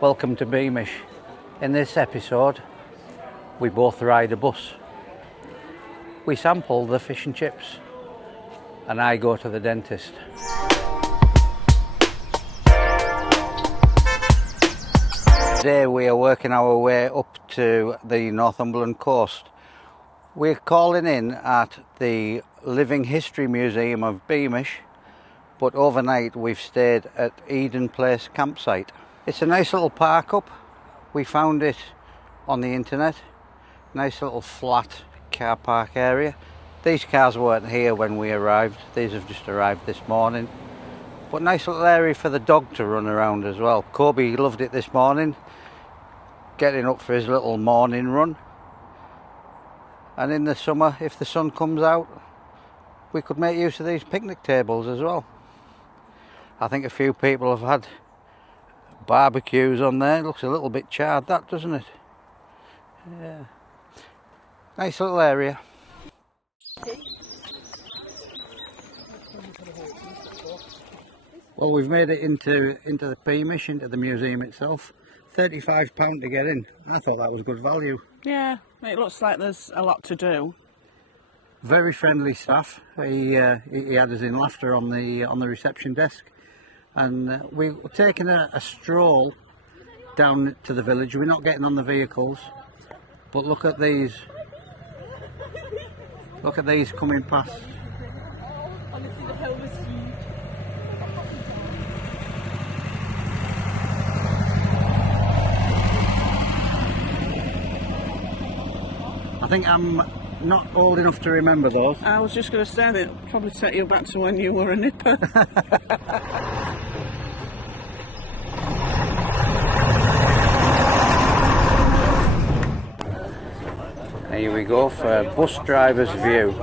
Welcome to Beamish. In this episode, we both ride a bus. We sample the fish and chips, and I go to the dentist. Today we are working our way up to the Northumberland coast. We're calling in at the Living History Museum of Beamish, but overnight we've stayed at Eden Place campsite. It's a nice little park up. We found it on the internet. Nice little flat car park area. These cars weren't here when we arrived. These have just arrived this morning. But nice little area for the dog to run around as well. Kobe loved it this morning, getting up for his little morning run. And in the summer, if the sun comes out, we could make use of these picnic tables as well. I think a few people have had barbecues on there. It looks a little bit charred, that, doesn't it? Yeah. Nice little area. Well, we've made it into the Beamish, into the museum itself. £35 to get in. I thought that was good value. Yeah, it looks like there's a lot to do. Very friendly staff. He had us in laughter on the reception desk, and we were taking a stroll down to the village. We're not getting on the vehicles, but look at these. Look at these coming past. Honestly, the hill was huge. I think I'm not old enough to remember those. I was just going to say that probably take you back to when you were a nipper. Here we go for a bus driver's view.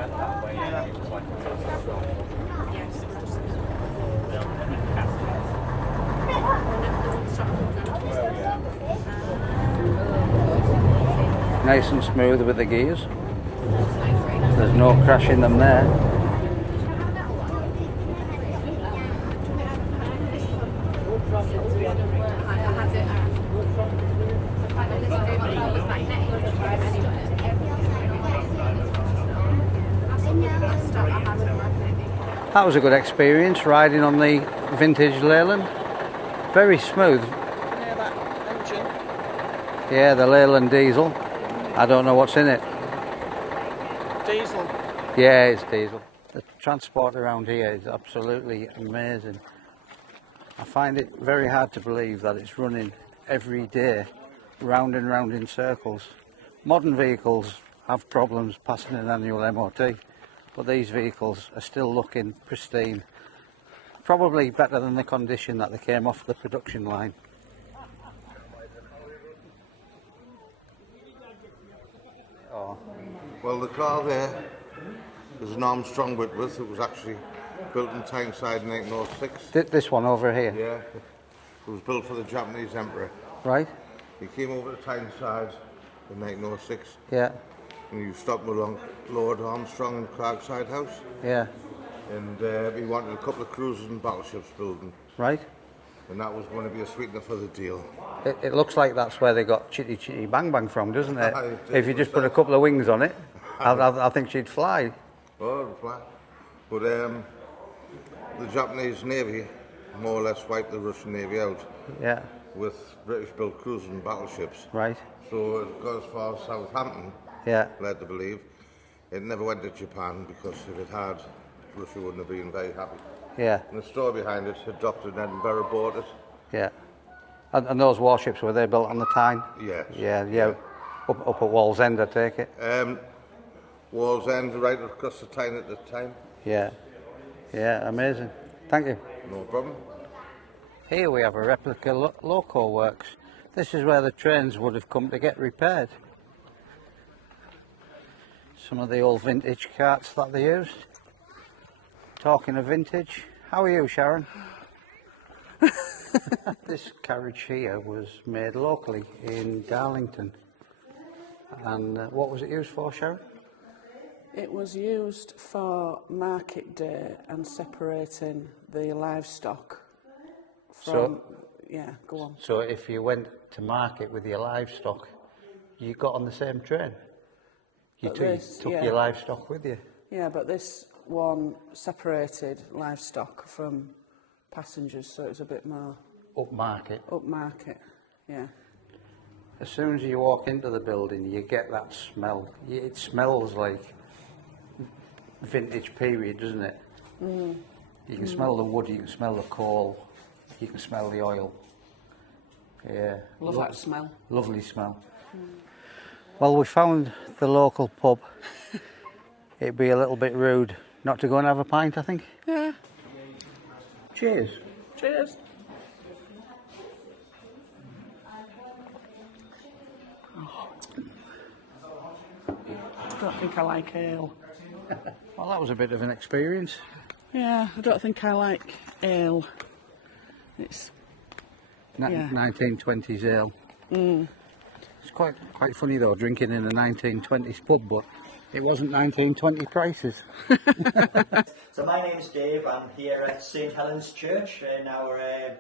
Nice and smooth with the gears. There's no crashing them there. That was a good experience riding on the vintage Leyland. Very smooth. Yeah, that engine. Yeah, the Leyland diesel. I don't know what's in it. Diesel. Yeah, it's diesel. The transport around here is absolutely amazing. I find it very hard to believe that it's running every day, round and round in circles. Modern vehicles have problems passing an annual MOT, but these vehicles are still looking pristine. Probably better than the condition that they came off the production line. Oh. Well, the car there is an Armstrong Whitworth. It was actually built in Tyneside in 1806. This one over here? Yeah, it was built for the Japanese emperor. Right. He came over to Tyneside in 1906. Yeah. And you stopped along Lord Armstrong in Clarkside House. Yeah. And he wanted a couple of cruisers and battleships building. Right. And that was going to be a sweetener for the deal. It looks like that's where they got Chitty Chitty Bang Bang from, doesn't it? If you just put a myself. couple of wings on it, I think she'd fly. Oh, it was flat. But the Japanese Navy more or less wiped the Russian Navy out. Yeah. With British-built cruisers and battleships. Right. So it got as far as Southampton, Yeah. led to believe. It never went to Japan because if it had, Russia wouldn't have been very happy. Yeah. And the story behind it, it docked in Edinburgh, bought it. Yeah. And those warships, were they built on the Tyne? Yes. Yeah. Up at Wallsend, I take it. Wallsend, right across the Tyne at the time. Yeah. Yeah, amazing. Thank you. No problem. Here we have a replica loco works. This is where the trains would have come to get repaired. Some of the old vintage carts that they used. Talking of vintage, how are you, Sharon? This carriage here was made locally in Darlington. And what was it used for, Sharon? It was used for market day and separating the livestock from, yeah, go on. So if you went to market with your livestock, you got on the same train. You took yeah. your livestock with you. Yeah, but this one separated livestock from passengers, so it's a bit more Upmarket. upmarket. Yeah. As soon as you walk into the building, you get that smell. It smells like vintage period, doesn't it? Mm. You can smell the wood, you can smell the coal, you can smell the oil. Yeah. Love that smell. Lovely smell. Well, we found the local pub. It'd be a little bit rude not to go and have a pint, I think. Yeah. Cheers. Cheers. Oh. I don't think I like ale. Well, that was a bit of an experience. Yeah, I don't think I like ale. It's 1920s ale. It's quite funny though, drinking in a 1920s pub, but it wasn't 1920 prices. So my name's Dave. I'm here at St Helens Church in our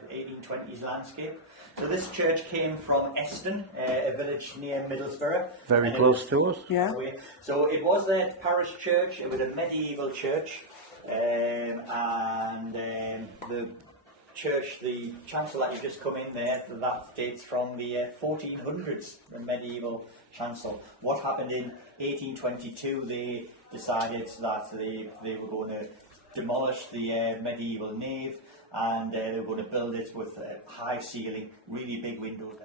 1820s landscape. So this church came from Eston, a village near Middlesbrough. Very close to us. Yeah. So it was their parish church. It was a medieval church, and the church, the chancel that you've just come in there, that dates from the 1400s, the medieval chancel. What happened in 1822, they decided that they were going to demolish the medieval nave, and they were going to build it with a high ceiling, really big windows.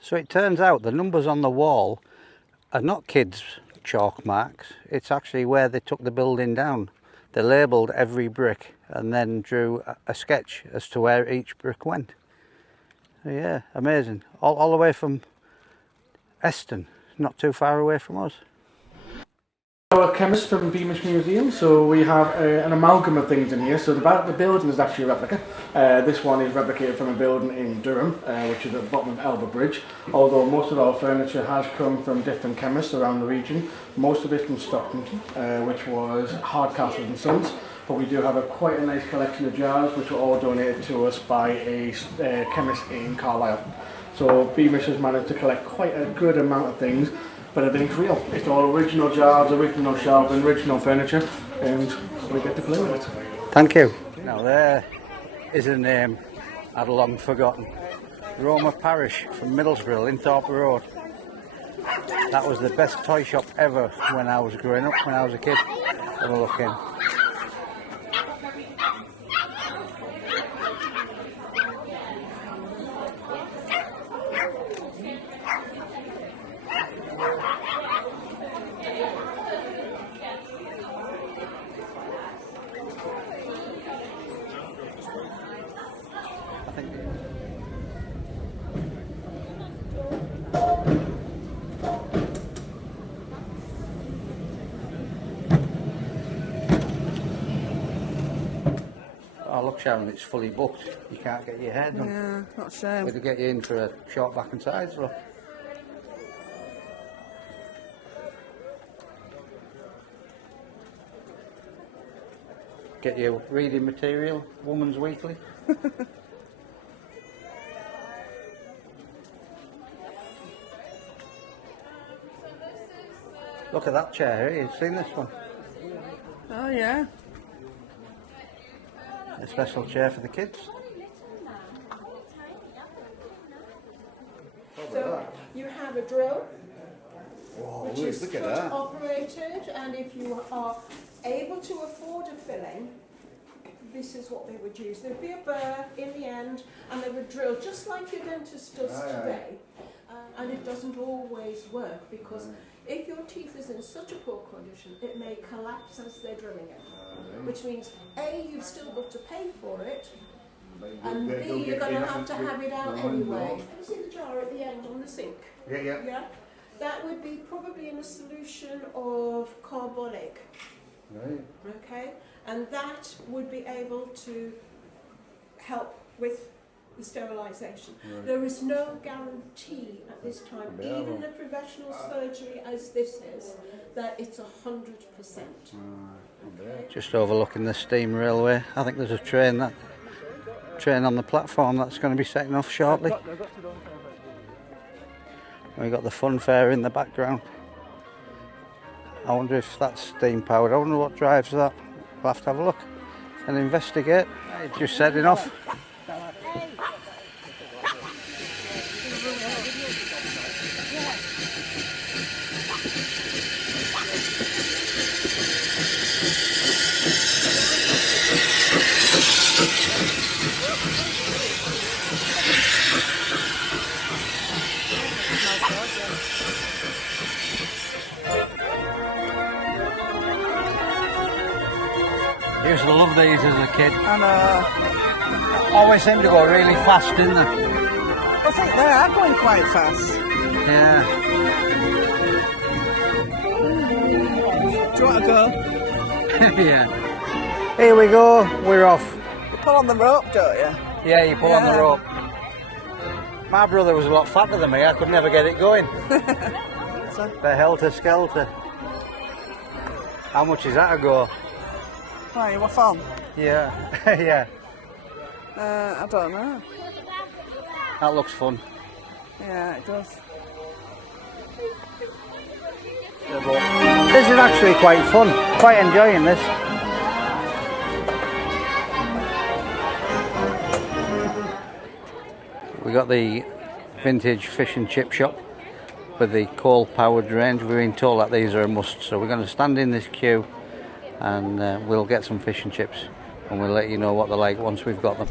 So it turns out the numbers on the wall are not kids' chalk marks, it's actually where they took the building down. They labelled every brick and then drew a sketch as to where each brick went. So yeah, amazing. All the way from Eston, not too far away from us. We're chemists from Beamish Museum, so we have an amalgam of things in here. So the building is actually a replica. This one is replicated from a building in Durham, which is at the bottom of Elba Bridge. Although most of our furniture has come from different chemists around the region. Most of it from Stockton, which was Hardcastle and Sons. But we do have quite a nice collection of jars, which were all donated to us by a chemist in Carlisle. So Beamish has managed to collect quite a good amount of things. But everything's real. It's all original jars, original shelving, original furniture, and we get to play with it. Thank you. Now there is a name I'd long forgotten. Roma Parish from Middlesbrough, Linthorpe Road. That was the best toy shop ever when I was growing up, when I was a kid. Have a look in. Oh look Sharon, it's fully booked. You can't get your hair done. Yeah, not a shame. We'd get you in for a short back and sides look. Get your reading material, Woman's Weekly. Look at that chair here, you've seen this one? Oh yeah. A special chair for the kids. So you have a drill, Whoa, which is look foot at that. operated, and if you are able to afford a filling, this is what they would use. There'd be a burr in the end, and they would drill just like your dentist does today. And it doesn't always work because if your teeth is in such a poor condition, it may collapse as they're drilling it. Which means A, you've still got to pay for it, and B, you're going to have it out anyway. You see the jar at the end on the sink? Yeah? That would be probably in a solution of carbonic. Okay? And that would be able to help with the sterilisation. There is no guarantee at this time, even the professional surgery as this is, that it's 100%. Just overlooking the steam railway. I think there's a train that train on the platform that's going to be setting off shortly. We've got the fun fair in the background. I wonder if that's steam powered. I wonder what drives that. We'll have to have a look and investigate. It's just setting off. I used to love these as a kid. I know. Always seem to go really fast, didn't they? I think they are going quite fast. Yeah. Do you want to go? Yeah. Here we go, we're off. You pull on the rope, don't you? Yeah, you pull on the rope. My brother was a lot fatter than me, I could never get it going. The helter-skelter. How much is that a go? Why, you were fun? Yeah, yeah. I don't know. That looks fun. Yeah, it does. This is actually quite fun, quite enjoying this. We got the vintage fish and chip shop with the coal powered range. We've been told that these are a must, so we're going to stand in this queue and we'll get some fish and chips and we'll let you know what they're like once we've got them.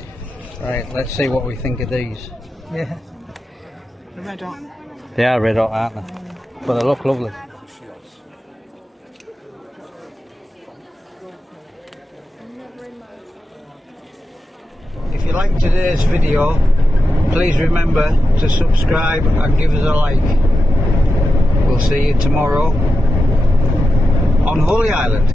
Right, let's see what we think of these. Yeah. The red hot. They are red hot, aren't they? But they look lovely. If you like today's video, please remember to subscribe and give us a like. We'll see you tomorrow on Holy Island.